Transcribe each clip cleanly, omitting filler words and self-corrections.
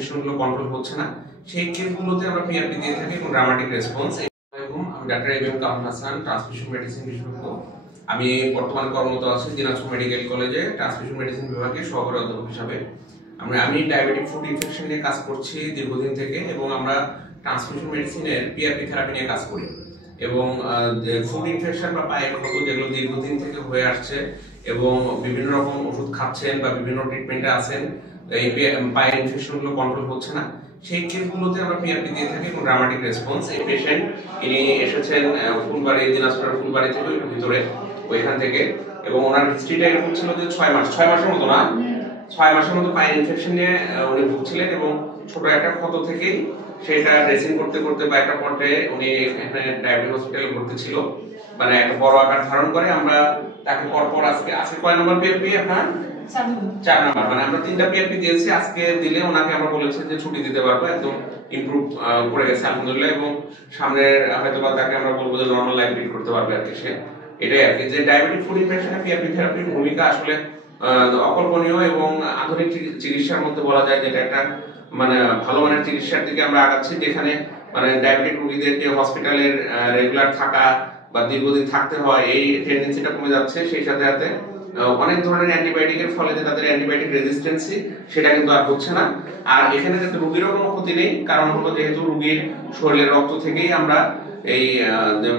ইনফেকশনগুলো control হচ্ছে না, সেই কেসগুলোতে আমরা পিআরপি দিয়ে থাকি এবং ড্রামাটিক রেসপন্স। আমি doctor M M Kamrul Hasan, transmission medicine বিশেষজ্ঞ। আমি বর্তমানে কর্মরত আছি দিনাজপুর মেডিকেল কলেজে ট্রান্সমিশন মেডিসিন বিভাগে সহকারী অধ্যাপক হিসাবে। আমি ডায়াবেটিক ফুড ইনফেকশন নিয়ে কাজ করছি দীর্ঘদিন থেকে, এবং আমরা ট্রান্সমিশন মেডিসিনের পিআরপি থেরাপি নিয়ে কাজ করি। এবং ফুড ইনফেকশন বা পায়ের ক্ষত যেগুলো দীর্ঘদিন থেকে হয়ে আসছে এবং বিভিন্ন রকম ওষুধ খাচ্ছেন বা বিভিন্ন ট্রিটমেন্টে আছেন, এই পায়ের ইনফেকশনগুলো কন্ট্রোল হচ্ছে না, সেই কেসগুলোতে আমরা পিআরপি দিয়ে থাকি এবং ড্রামাটিক রেসপন্স। এই পেশেন্ট ইনি এসেছেন ফুলবাড়ি, দিনাজপুরের ফুলবাড়ি থেকে, একটু ভিতরে ওইখান থেকে, এবং ওনার হিস্ট্রিটা এরকম ছিল যে 6 মাসের মতো না, 6 মাসের মতো পায়ের ইনফেকশন নিয়ে উনি ভুগছিলেন, এবং ছোট একটা ক্ষত থেকেই সেটা ড্রেসিং করতে করতে বা একটা পর্যায়ে উনি এখানে ডায়াবেটিক হসপিটালে ভর্তি ছিল, মানে একটা বড় আকার ধারণ করে। আমরা তাকে পরপর আজকে কয় নম্বর পিআরপি আপনার? 4 নাম্বার। মানে আমরা 3টা পিআরপি দিয়েছি, আজকে দিলে ওনাকে আমরা বলেছি যে ছুটি দিতে পারবো, একদম ইমপ্রুভ করে গেছে আলহামদুলিল্লাহ, এবং সামনে হয়তো বা তাকে আমরা বলবো যে নরমাল লাইফ লিড করতে পারবে আর কি সে। এটাই আর কি, যে ডায়াবেটিক ফুড ইনফেকশনে পিআরপি থেরাপির ভূমিকা আসলে অকল্পনীয়, এবং আধুনিক চিকিৎসার মধ্যে বলা যায় যে এটা একটা মানে ভালো মানের চিকিৎসার দিকে আমরা আগাচ্ছি, যেখানে মানে ডায়াবেটিক রোগীদেরকে হসপিটালের রেগুলার থাকা বা দীর্ঘদিন থাকতে হয়, এই টেন্ডেন্সিটা কমে যাচ্ছে। সেই সাথে সাথে অনেক ধরনের অ্যান্টিবায়োটিকের ফলে যে তাদের অ্যান্টিবায়োটিক রেজিস্ট্যান্সি, সেটা কিন্তু আর হচ্ছে না। আর এখানে কিন্তু রোগীরও কোনো ক্ষতি নেই, কারণ হলো যেহেতু রোগীর শরীরের রক্ত থেকেই আমরা এই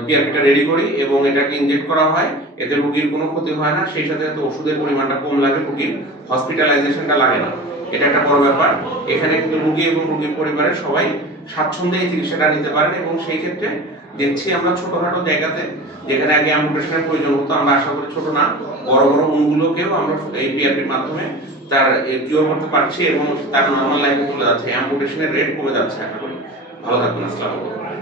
পিআরপিটা রেডি করি এবং এটাকে ইনজেক্ট করা হয়, এতে রোগীর কোনো ক্ষতি হয় না। সেই সাথে সাথে ওষুধের পরিমাণটা কম লাগে, রোগীর হসপিটালাইজেশনটা লাগে না, এটা একটা বড় ব্যাপার। এখানে কিন্তু রোগী এবং রোগীর পরিবারের সবাই স্বাচ্ছন্দ্যে এই চিকিৎসাটা নিতে পারেন, এবং সেই ক্ষেত্রে দেখছি আমরা ছোটখাটো জায়গাতে যেখানে আগে অ্যাম্পুটেশনের প্রয়োজন হতো, আমরা আশা করি ছোট না বড় বড় অঙ্গগুলোকেও আমরা এই পিআরপির মাধ্যমে তার কিওর করতে পারছি, এবং তার নরমাল লাইফে চলে যাচ্ছে, অ্যাম্পুটেশনের রেট কমে যাচ্ছে। আশা করি ভালো থাকবেন। আসসালামু আলাইকুম।